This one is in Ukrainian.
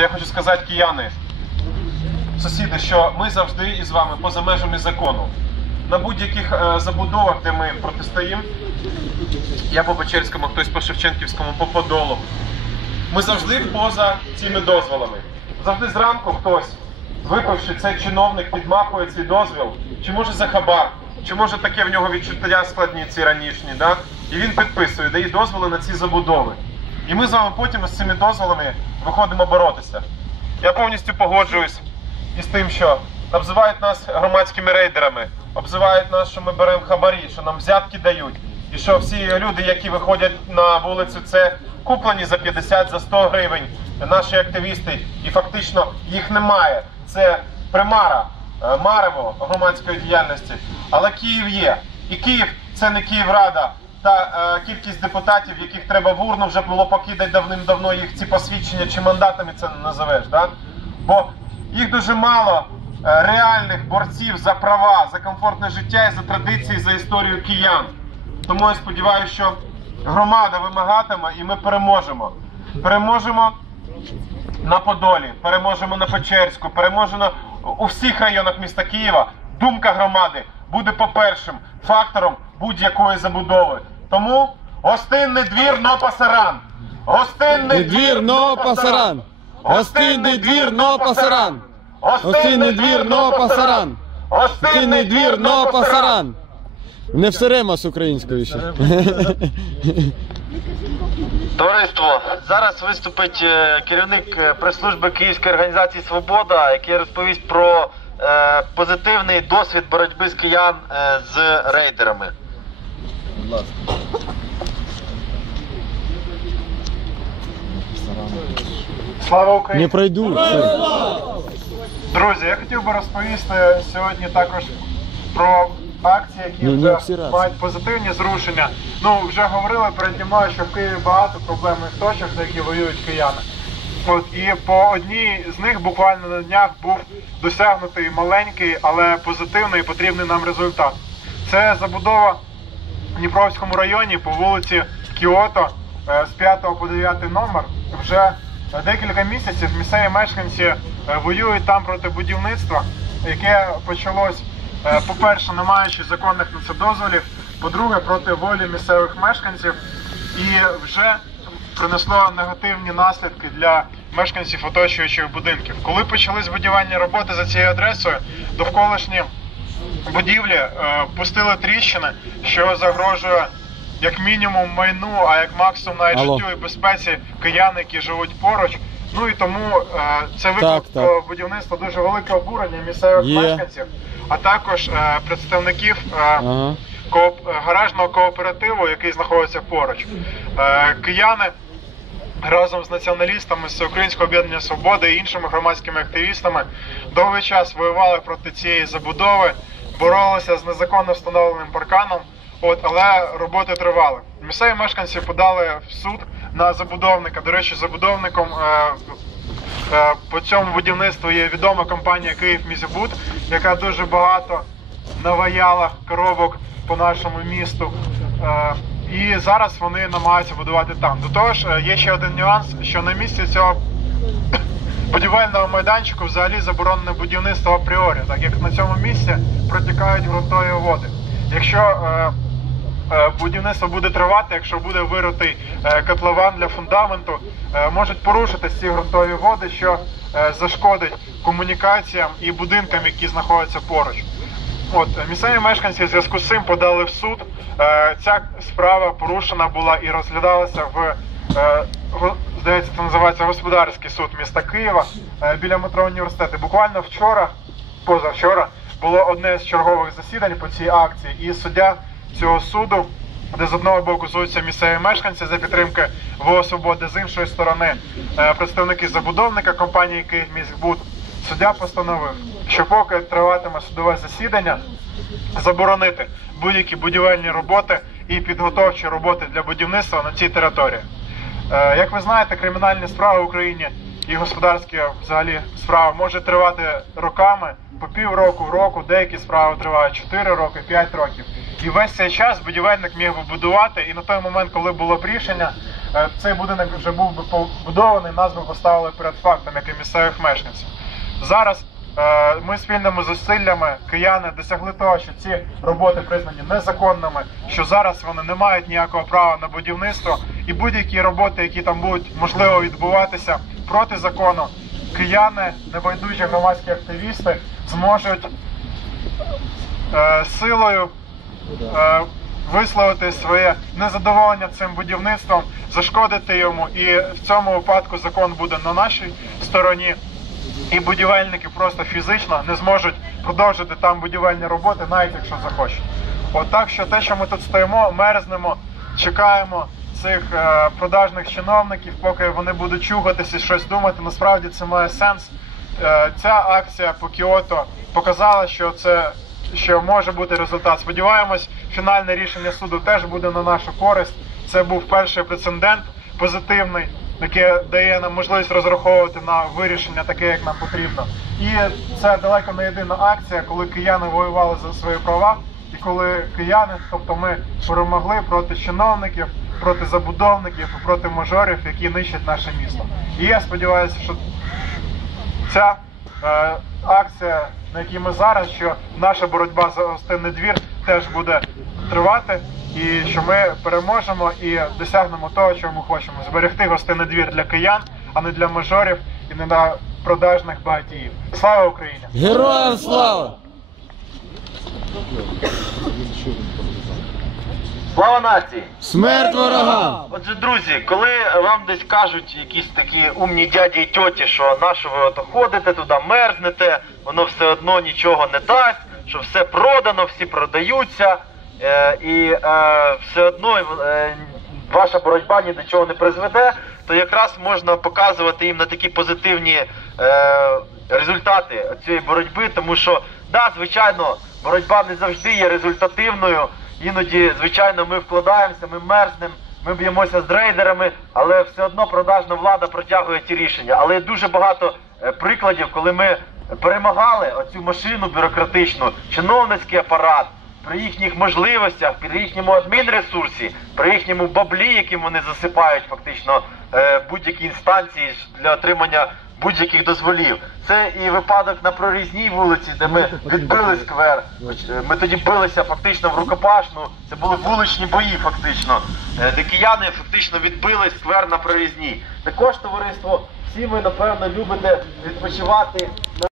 Я хочу сказати, кияни, сусіди, що ми завжди із вами поза межами закону. На будь-яких е, забудовах, де ми протистоїмо, я по Печерському, хтось по Шевченківському, по Подолу. Ми завжди поза цими дозволами. Завжди зранку хтось, випивши цей чиновник, підмахує цей дозвіл, чи може за хабар, чи може таке в нього відчуття складні ці ранішні, да? і він підписує, дає дозволи на ці забудови. І ми з вами потім з цими дозволами виходимо боротися. Я повністю погоджуюсь із тим, що обзивають нас громадськими рейдерами, обзивають нас, що ми беремо хабарі, що нам взятки дають, і що всі люди, які виходять на вулицю, це куплені за 50, за 100 гривень наші активісти, і фактично їх немає. Це примара, е, марево громадської діяльності. Але Київ є. І Київ це не Київрада та е, кількість депутатів, яких треба в урну вже було покидати давним-давно їх ці посвідчення чи мандатами це не називеш. Да? Бо їх дуже мало е, реальних борців за права, за комфортне життя і за традиції, за історію киян. Тому я сподіваюся, що громада вимагатиме і ми переможемо. Переможемо на Подолі, переможемо на Печерську, переможемо у всіх районах міста Києва. Думка громади буде по першим фактором будь-якої забудови. Тому гостинний двір но пасаран. Гостинний двір, но пасаран. Гостинний двір, но пасаран. Гостинний двір, но пасаран. Гостинний двір, но пасаран. Не все ремас українською ще. Товариство, зараз виступить е, керівник е, прес-служби Київської організації Свобода, який розповість про е, позитивний досвід боротьби з киян е, з рейдерами. Слава Україні! Не пройду. Друзі, я хотів би розповісти сьогодні також про акції, які ні, вже мають позитивні зрушення. Ну, вже говорили переді мною, що в Києві багато проблемних точок, за які воюють кияни. От і по одній з них буквально на днях був досягнутий маленький, але позитивний і потрібний нам результат. Це забудова в Дніпровському районі по вулиці Кіото е, з 5 по 9 номер. Вже декілька місяців місцеві мешканці е, воюють там проти будівництва, яке почалось, е, по-перше, не маючи законних на це дозволів, по-друге, проти волі місцевих мешканців і вже принесло негативні наслідки для мешканців оточуючих будинків. Коли почались будівельні роботи за цією адресою, довколишні будівлі е, пустили тріщини, що загрожує як мінімум майну, а як максимум навіть Алло. життю і безпеці киян, які живуть поруч. Ну і тому е, це викликало так. будівництва дуже велике обурення місцевих Є. мешканців, а також е, представників е, Ага. кооп- е, гаражного кооперативу, який знаходиться поруч. Е, Кияни разом з націоналістами з Українського об'єднання Свободи і іншими громадськими активістами довгий час воювали проти цієї забудови, боролися з незаконно встановленим парканом. От, але роботи тривали. Місцеві мешканці подали в суд на забудовника. До речі, забудовником е, е, по цьому будівництву є відома компанія Київ Мізібуд, яка дуже багато наваяла коробок по нашому місту. Е, і зараз вони намагаються будувати там. До того ж, е, є ще один нюанс, що на місці цього будівельного майданчику взагалі заборонене будівництво апріорі, так як на цьому місці протікають ґрунтові води. Якщо е, е, будівництво буде тривати, якщо буде виритий е, котлован для фундаменту, можуть порушитись ці ґрунтові води, що зашкодить комунікаціям і будинкам, які знаходяться поруч. От місцеві мешканці в зв'язку з цим подали в суд. Ця справа порушена була і розглядалася в здається, це називається господарський суд міста Києва біля метро університету. Буквально вчора, позавчора, було одне з чергових засідань по цій акції, і суддя цього суду, де з одного боку звуться місцеві мешканці за підтримки ВО Свободи, з іншої сторони е, представники забудовника компанії «Київміськбуд», суддя постановив, що поки триватиме судове засідання, заборонити будь-які будівельні роботи і підготовчі роботи для будівництва на цій території. Е, Як ви знаєте, кримінальні справи в Україні і господарські взагалі справи можуть тривати роками, по півроку, року, деякі справи тривають 4 роки, 5 років. І весь цей час будівельник міг би будувати, і на той момент, коли було б рішення, е, цей будинок вже був би побудований, нас би поставили перед фактом, як і місцевих мешканців. Зараз е, ми спільними зусиллями кияни досягли того, що ці роботи признані незаконними, що зараз вони не мають ніякого права на будівництво, і будь-які роботи, які там будуть можливо відбуватися проти закону, кияни, небайдужі громадські активісти зможуть е, силою е, висловити своє незадоволення цим будівництвом, зашкодити йому, і в цьому випадку закон буде на нашій стороні. І будівельники просто фізично не зможуть продовжити там будівельні роботи, навіть якщо захочуть. От так що те, що ми тут стоїмо, мерзнемо, чекаємо цих е, продажних чиновників, поки вони будуть чугатися щось думати. Насправді це має сенс. Е, ця акція по Кіото показала, що це що може бути результат. Сподіваємось, фінальне рішення суду теж буде на нашу користь. Це був перший прецедент позитивний, яке дає нам можливість розраховувати на вирішення таке, як нам потрібно. І це далеко не єдина акція, коли кияни воювали за свої права, і коли кияни, тобто ми перемогли проти чиновників, проти забудовників і проти мажорів, які нищать наше місто. І я сподіваюся, що ця е, акція, на якій ми зараз, що наша боротьба за гостинний двір теж буде тривати, і що ми переможемо і досягнемо того, чого ми хочемо зберегти гостинний двір для киян, а не для мажорів і не для продажних багатіїв. Слава Україні! Героям слава! Слава нації! Смерть ворогам! Отже, друзі, коли вам десь кажуть якісь такі умні дяді і тьоті, що на що ви ото ходите туди, мерзнете, воно все одно нічого не дасть, що все продано, всі продаються, е, і е, все одно е, ваша боротьба ні до чого не призведе, то якраз можна показувати їм на такі позитивні е, результати цієї боротьби, тому що, да, звичайно, боротьба не завжди є результативною. Іноді, звичайно, ми вкладаємося, ми мерзнемо, ми б'ємося з рейдерами, але все одно продажна влада протягує ці рішення. Але дуже багато е, прикладів, коли ми перемагали оцю машину бюрократичну, чиновницький апарат. При їхніх можливостях, при їхньому адмінресурсі, при їхньому баблі, яким вони засипають фактично е, будь-які інстанції для отримання будь-яких дозволів. Це і випадок на прорізній вулиці, де ми відбили сквер. Е, Ми тоді билися фактично в рукопашну. Це були вуличні бої, фактично, е, де кияни фактично відбили сквер на прорізній. Також товариство, всі ви напевно любите відпочивати на.